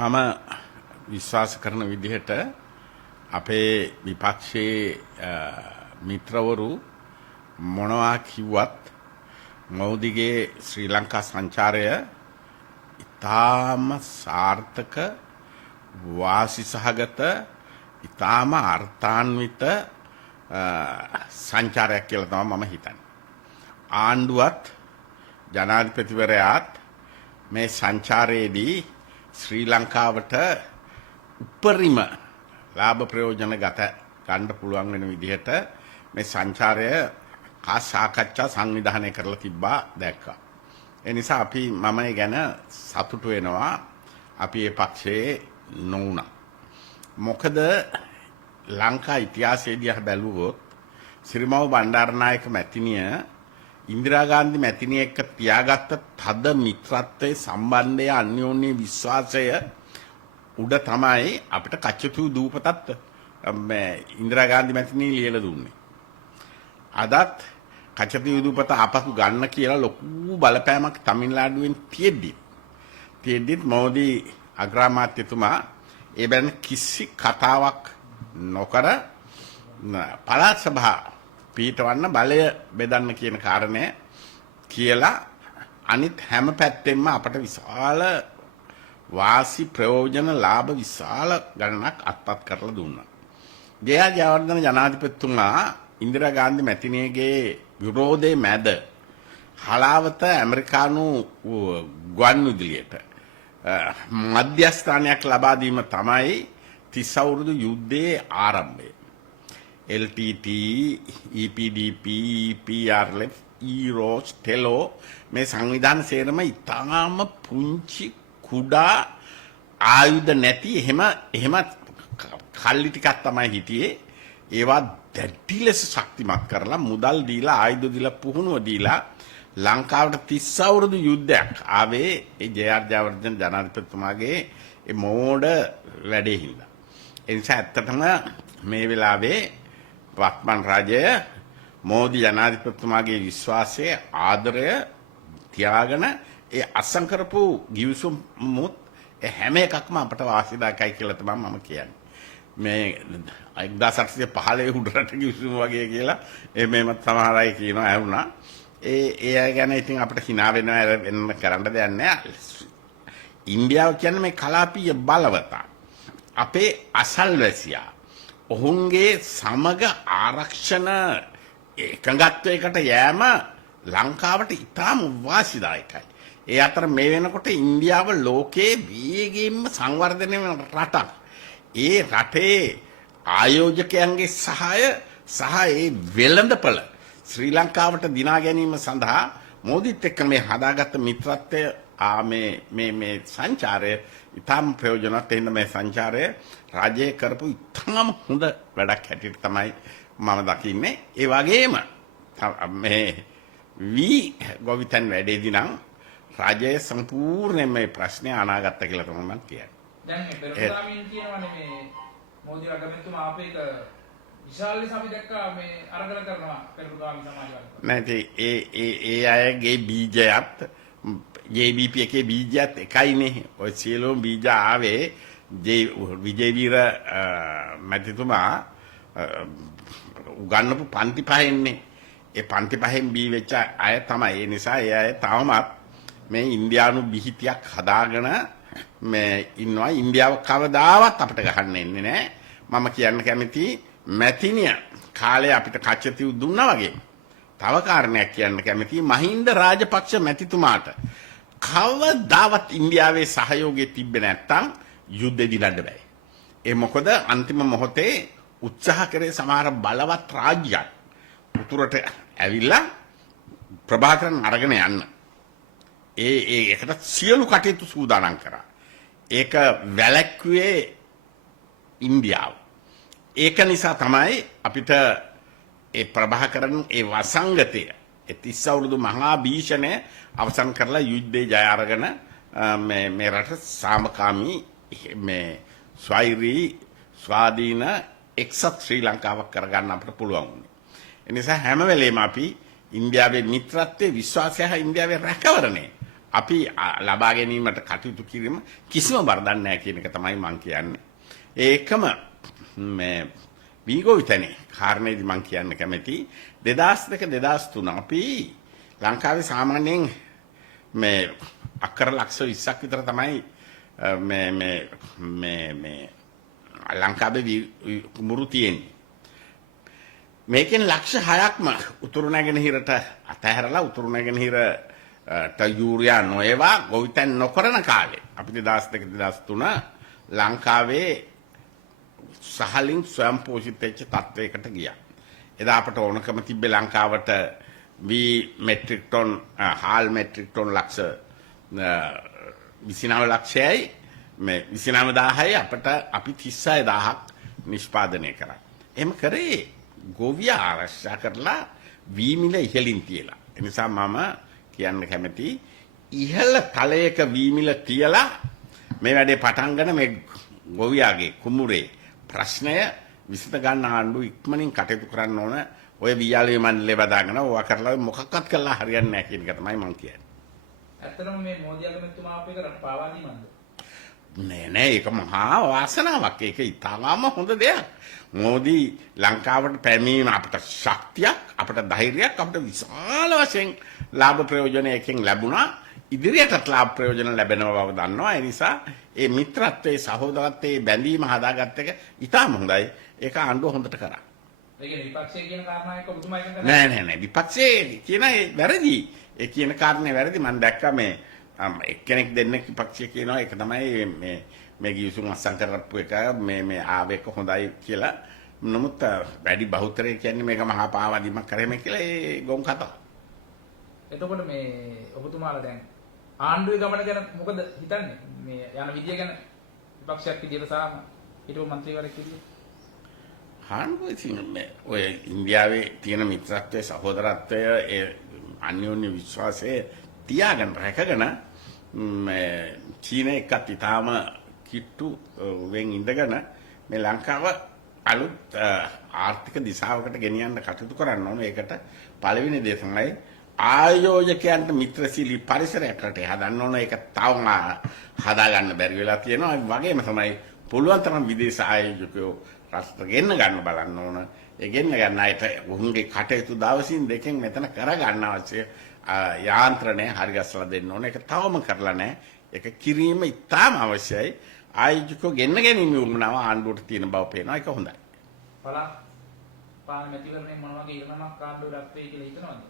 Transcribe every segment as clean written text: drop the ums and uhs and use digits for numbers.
මම විශ්වාස කරන විදිහට අපේ විපක්ෂයේ මිත්‍රවරු මොනවා කිව්වත් මෝදිගේ ශ්‍රී ලංකා සංචාරය ඉතාම සාර්ථක වාසි සහගත ඉතාම අර්ථාන්විත සංචාරයක් කියලා තමයි මම හිතන්නේ. ආණ්ඩුවත් ජනාධිපතිවරයාත් මේ සංචාරයේදී ශ්‍රී ලංකාවට උපරිම ලාභ ප්‍රයෝජන ගන්න පුළුවන් වෙන විදිහට මේ සංචාරය සාකච්ඡා සංවිධානය කරලා තිබ්බා දැක්කා. ඒ නිසා මම ඒ ගැන සතුටු වෙනවා. අපි ඒ පක්ෂයේ නොවුණා. මොකද ලංකා ඉතිහාසයේදී බැලුවොත් සිරිමව් බණ්ඩාරනායක මැතිණිය ඉන්දිරා ගාන්ධි මැතිණිය එක්ක තියාගත්ත තද මිත්‍රත්වයේ සම්බන්ධය අන්‍යෝන්‍ය විශ්වාසය උඩ තමයි අපිට කච්චතු දූපතත් ඉන්දිරා ගාන්ධි මැතිණිය ලියලා දුන්නේ. අදත් කච්චතු දූපත ආපසු ගන්න කියලා ලොකු බලපෑමක් තමිල්නාඩුවෙන් තියෙද්දිත් මෝදි අග්‍රාමාත්‍යතුමා ඒ බැන කිසි කතාවක් නොකර පළාත් සභා පීඨවන්න බලය බෙදන්න කියන කාරණය කියලා අනිත් හැම පැත්තෙන්ම අපට විශාල වාසි ප්‍රයෝජන ලාභ විශාල ගණනක් අත්පත් කරලා දුන්නා. ජයා ජයවර්ධන ජනාධිපතිතුමා ඉන්දිරා ගාන්ධි මැතිණියගේ විරෝධයේ මැද හලාවත ඇමරිකානු ගුවන්විදුලියට මධ්‍යස්ථානයක් ලබා දීම තමයි 30 අවුරුදු යුද්ධයේ ආරම්භය. LTT, EPDP, EPRF, EROS, TELO මේ සංවිධාන සේරම ඉතාම පුංචි කුඩා ආයුධ නැති එහෙම කල්ලි ටිකක් තමයි හිටියේ. ඒවා දැඩි ලෙස ශක්තිමත් කරලා මුදල් දීලා ආයුධ දීලා පුහුණුව දීලා ලංකාවට 30 අවුරුදු යුද්ධයක් ආවේ ඒ ජේ.ආර්. ජයවර්ධන ජනාධිපතිතුමාගේ ඒ මෝඩ වැඩේ හින්දා. ඒ නිසා ඇත්තටම මේ වෙලාවේ වත්මන් රජය මෝදි ජනාධිපතිතුමාගේ විශ්වාසය ආදරය තියාගෙන ඒ අත්සන් කරපු ගිවිසුම් මුත් හැම එකක්ම අපට වාසිදායකයි කියලා තමයි මම කියන්නේ. මේ 1815 උඩරට ගිවිසුම වගේ කියලා එහෙමම සමහර අය කියනවා ඇහුණා. ඒ අය ගැන ඉතින් අපිට hina වෙන්න කරන්න දෙයක් නැහැ. ඉන්දියාව කියන්නේ මේ කලාපීය බලවත. අපේ අසල්වැසියා ඔවුන්ගේ සමග ආරක්ෂණ එකඟත්වයකට යෑම ලංකාවට ඉතාම වාසිදායකයි. ඒ අතර මේ වෙනකොට ඉන්දියාව ලෝකයේ වේගයෙන්ම සංවර්ධනය වෙන රටක්. ඒ රටේ ආයෝජකයන්ගේ සහාය සහ ඒ වෙළඳපළ ශ්‍රී ලංකාවට දිනා ගැනීම සඳහා මෝදිත් එක්ක මේ හදාගත්ත මිත්‍රත්වය මේ සංචාරය ඉතාම ප්‍රයෝජනවත්. එන්න මේ සංචාරය රජය කරපු ඉතාම හොඳ වැඩක් හැටියට තමයි මම දකින්නේ. ඒ වගේම මේ ගොවිතැන් වැඩේදී නම් රජය සම්පූර්ණයෙන් මේ ප්‍රශ්නය අනාගත කියලා තමයි මම කියන්නේ. දැන් මේ පෙරමුදාමින් කියනවානේ මේ මෝදි අගමැතිතුමා අපේක විශාල ලෙස අපි දැක්කා මේ අරගල කරනවා පෙරමුදාමින් සමාජවාදී. නැති ඒ අයගේ බීජයත් JBP එකේ බීජයත් එකයිනේ. ඔය සියලුම බීජ ආවේ විජේවීර මැතිතුමා උගන්වපු පන්ති පහෙන්නේ. ඒ පන්ති පහෙන් බී වෙච්ච අය තමයි. ඒ නිසා ඒ අය තවමත් මේ ඉන්දියානු බිහිතියක් හදාගෙන මේ ඉන්නවා. ඉන්දියාව කවදාවත් අපිට ගහන්න එන්නේ නැහැ. මම කියන්න කැමති මැතිණිය කාලේ අපිට කච්චතිව් දුන්නා වගේ. තව කාරණයක් කියන්න කැමති මහින්ද රාජපක්ෂ මැතිතුමාට කවදාවත් ඉන්දියාවේ සහයෝගය තිබ්බේ නැත්තම් යුද්ධෙ දිනන්න බෑ. ඒ මොකද අන්තිම මොහොතේ උත්සාහ කරේ සමහර බලවත් රාජ්‍යයන් උතුරට ඇවිල්ලා ප්‍රභාකරන් අරගෙන යන්න. ඒකට සියලු කටයුතු සූදානම් කරා. ඒක වැළැක්වුවේ ඉන්දියාව. ඒක නිසා තමයි අපිට ඒ ප්‍රභාකරන් ඒ වසංගතය 30 අවුරුදු මහා භීෂණය අවසන් කරලා යුද්ධේ ජය අරගෙන මේ රට සාමකාමී මේ ස්වෛරී ස්වාධීන එක්සත් ශ්‍රී ලංකාවක් කරගන්න අපිට පුළුවන් වුණේ. ඒ නිසා හැම වෙලේම අපි ඉන්දියාවේ මිත්‍රත්වයේ විශ්වාසය හා ඉන්දියාවේ රැකවරණය අපි ලබා ගැනීමට කටයුතු කිරීම කිසිම වරදක් නැහැ කියන එක තමයි මම කියන්නේ. ඒකම මේ වීගොවිතනේ කාරණේදී මම කියන්න කැමති 2002 2003 අපි ලංකාවේ සාමාන්‍යයෙන් මේ අක්කර ලක්ෂ 20ක් විතර තමයි මේ ලංකාවේ කුඹුරු තියෙන්නේ. මේකෙන් ලක්ෂ 6ක්ම උතුරු නැගෙනහිරට අතහැරලා උතුරු නැගෙනහිරට යූරියා නොයවා ගොවිතැන් නොකරන කාලේ අපි 2002 2003 ලංකාවේ සහලින් ස්වයං පෝෂිත වෙච්ච තත්වයකට ගියා. එදා අපට ඕනකම තිබ්බේ ලංකාවට මෙට්‍රික් ටොන් හාල් මෙට්‍රික් ටොන් ලක්ෂ 29 ලක්ෂයයි මේ 29000යි අපට අපි 36000ක් නිෂ්පාදනය කරා. එහෙම කරේ ගොවියා ආරක්ෂා කරලා වීමිල ඉහළින් තියලා. ඒ නිසා මම කියන්න කැමති ඉහළ තලයක වීමිල තියලා මේ වැඩේ පටන් ගන්න මේ ගොවියාගේ කුඹුරේ ප්‍රශ්නය විසඳ ගන්න ආණ්ඩුව ඉක්මනින් කටයුතු කරන්න ඕන. ඔය වියාලේ මණ්ඩලේ බදාගෙන ඕවා කරලා මොකක්වත් කරලා හරියන්නේ නැහැ කියන එක තමයි මම කියන්නේ. ඇත්තටම මේ මෝදි අගමැතිතුමා අපේ කරට පාවා දීමක්ද? නෑ ඒක මහා වාසනාවක්. ඒක ඉතාම හොඳ දෙයක්. මෝදි ලංකාවට පැමිණීම අපට ශක්තියක්, අපට ධෛර්යයක්, අපට විශාල වශයෙන් ලාභ ප්‍රයෝජන එකෙන් ලැබුණා. ඉදිරියටත් ලාභ ප්‍රයෝජන ලැබෙනවා බව දන්නවා. ඒ නිසා මේ මිත්‍රත්වයේ සහෝදරත්වයේ බැඳීම හදාගත්ත එක ඉතාම හොඳයි. ඒක ආණ්ඩුව හොඳට කරා. ඒ කියන්නේ විපක්ෂයේ කියන කාරණා එක ඔබතුමා එකඟ නෑ විපක්ෂයේ කියන වැරදි. ඒ කියන කාරණේ වැරදි. මම දැක්කා මේ එක්කෙනෙක් දෙන්නෙක් විපක්ෂය කියනවා ඒක තමයි මේ ගිවිසුම් අත්සන් කරපු එක මේ ආවේක හොඳයි කියලා. නමුත් වැඩි බහුතරය කියන්නේ මේක මහා පාවාදීමක් කරෙම කියලා ඒ ගොන් කතා. එතකොට මේ ඔබතුමාලා දැන් ආණ්ඩුවේ ගමන ගැන මොකද හිතන්නේ? මේ යන විදිය ගැන විපක්ෂයක් විදියට සහ හිටපු മന്ത്രിවරයෙක් විදියට. ආණ්ඩුවේ ඔය ඉන්දියාවේ තියෙන මිත්‍රත්වයේ සහෝදරත්වය ඒ අන්‍යෝන්‍ය විශ්වාසය තියාගෙන රැකගෙන චීන එක්කත් ඉතාම කිට්ටු වෙන් ඉඳගෙන මේ ලංකාව අලුත් ආර්ථික දිශාවකට ගෙනියන්න කටයුතු කරන්න ඕන. ඒකට පළවෙනි දේ තමයි ආයෝජකයන්ට මිත්‍රශීලී පරිසරයක් රටේ හදන්න ඕන. ඒක තවම හදාගන්න බැරි වෙලා තියෙනවා. ඒ වගේම තමයි පුළුවන් තරම් විදේශ ආයෝජකයෝ රටට ගෙන්න ගන්න බලන්න ඕන. ඒ ගෙන්න ගන්න අයට උන්ගේ කටයුතු දවසින් දෙකෙන් මෙතන කරගන්න අවශ්‍ය යාන්ත්‍රණය හරි ගස්සලා දෙන්න ඕන. ඒක තවම කරලා නැහැ. ඒක කිරීම ඉතාම අවශ්‍යයි. ආයෝජකෝ ගෙන්න ගැනීම වුණාම ආණ්ඩුවට තියෙන බව පේනවා. ඒක හොඳයි. පළාත් පාර්ලිමේන්තුවරණය මොන වගේ ඉරණමක් ආණ්ඩුවට අත් වෙයි කියලා හිතනවද?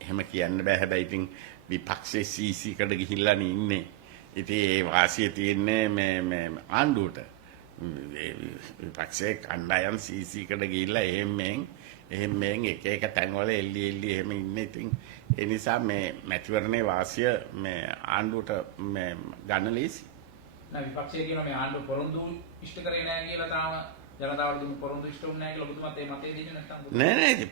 එහෙම කියන්න බෑ. හැබැයි ඉතින් විපක්ෂයේ CC කට ගිහිල්ලා ඉන්නේ. ඉතින් ඒ වාසිය තියෙන්නේ මේ ආණ්ඩුවට. විපක්ෂයේ කණ්ඩායම් CC කට ගිහිල්ලා එහෙම එක තැන්වල එල්ලි එහෙම ඉන්නේ. ඉතින් ඒ නිසා මේ මැතිවරණයේ වාසිය මේ ආණ්ඩුවට මේ ගන්න ලේසි. නෑ විපක්ෂයේ කියන මේ ආණ්ඩුව පොරොන්දු ඉෂ්ට කරේ නෑ කියලා තාම ජනතාවට දුන්නු පොරොන්දු ඉෂ්ට වුනේ නෑ කියලා ඔබතුමාත් ඒ මතය දෙන්නේ නැත්නම් නෑ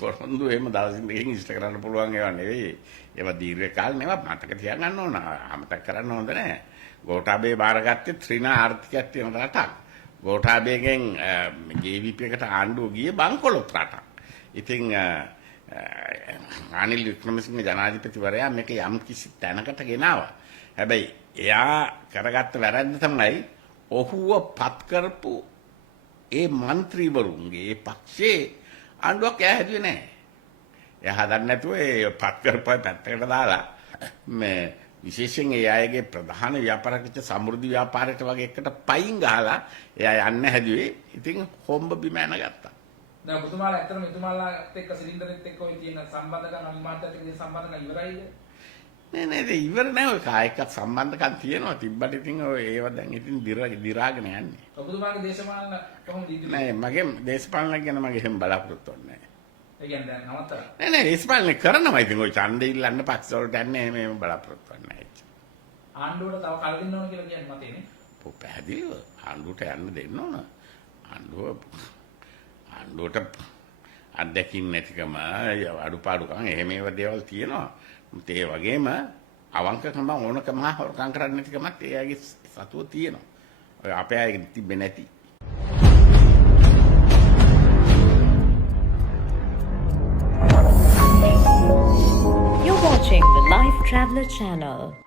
පොරොන්දු එහෙම දවසින් දෙකකින් ඉෂ්ට කරන්න පුළුවන් ඒවා නෙවෙයි. ඒවා දීර්ඝ කාලේ නෙවෙයි මතක තියාගන්න ඕන. අමතක කරන්න හොඳ නෑ. ගෝඨාභය බාරගත්තේ ත්‍රිනා ආර්ථිකයක් තියෙන රටක්. ගෝඨාභයගෙන් JVP එකට ආණ්ඩුව ගියේ බංකොලොත් රටක්. ඉතින් රනිල් වික්‍රමසිංහ ජනාධිපතිවරයා මේක යම් කිසි තැනකට ගෙනාවා. හැබැයි එයා කරගත්ත වැරද්ද තමයි ඔහුව පත් කරපු ඒ മന്ത്രിවරුන්ගේ ඒ පක්ෂයේ ආණ්ඩුවක් එයා හැදුවේ නැහැ. එයා හදන්න නැතුව ඒ පත් කරපුවා පැත්තකට දාලා මේ විශේෂයෙන් ඒ අයගේ ප්‍රධාන ව්‍යාපාරික සමෘද්ධි ව්‍යාපාරයට වගේ එකට පයින් ගහලා එයා යන්න හැදුවේ. ඉතින් හොම්බ බිම යනගත්තා. දැන් ඔබතුමාලා ඇත්තටම එතුමාලාත් එක්ක සිලින්ඩරෙත් එක්ක ඔය තියෙන සම්බන්ධකම් අනිමාර්ථයත් එක්ක සම්බන්ධකම් ඉවරයිද? නෑ ඉවර නෑ. ඔය කායක සම්බන්ධකම් තියෙනවා. තිබ්බට ඉතින් ඔය ඒව දැන් ඉතින් දිරාගෙන යන්නේ. ඔබතුමාගේ දේශපාලන කොහොමද ඉදිරියට? නෑ මගේ දේශපාලන ගැන මගේ එහෙම බලාපොරොත්තු වෙන්නේ නෑ. ඒ කියන්නේ දැන් නවත්තලා. නෑ දේශපාලන කරනවා. ඉතින් ඔය ඡන්දෙ ඉල්ලන්න පක්ෂ වලට යන්නේ එහෙම බලාපොරොත්තු වෙන්නේ නෑ. ආණ්ඩුවට තව කල් දෙන්න ඕන කියලා කියන්නේ මතේනේ. ඔව් පැහැදිලිව ආණ්ඩුවට යන්න දෙන්න ඕන. ආණ්ඩුවට අත්දැකින් නැතිකම අඩුපාඩුකම් එහෙම ඒවා දේවල් තියෙනවා. ඒ වගේම අවංකකම ඕනකම හොරකම් කරන්නේ නැතිකමත් ඒ අයගේ සතුව තියෙනවා. ඔය අපේ අයගේ තිබෙන්නේ නැති. watching the Life Traveler channel.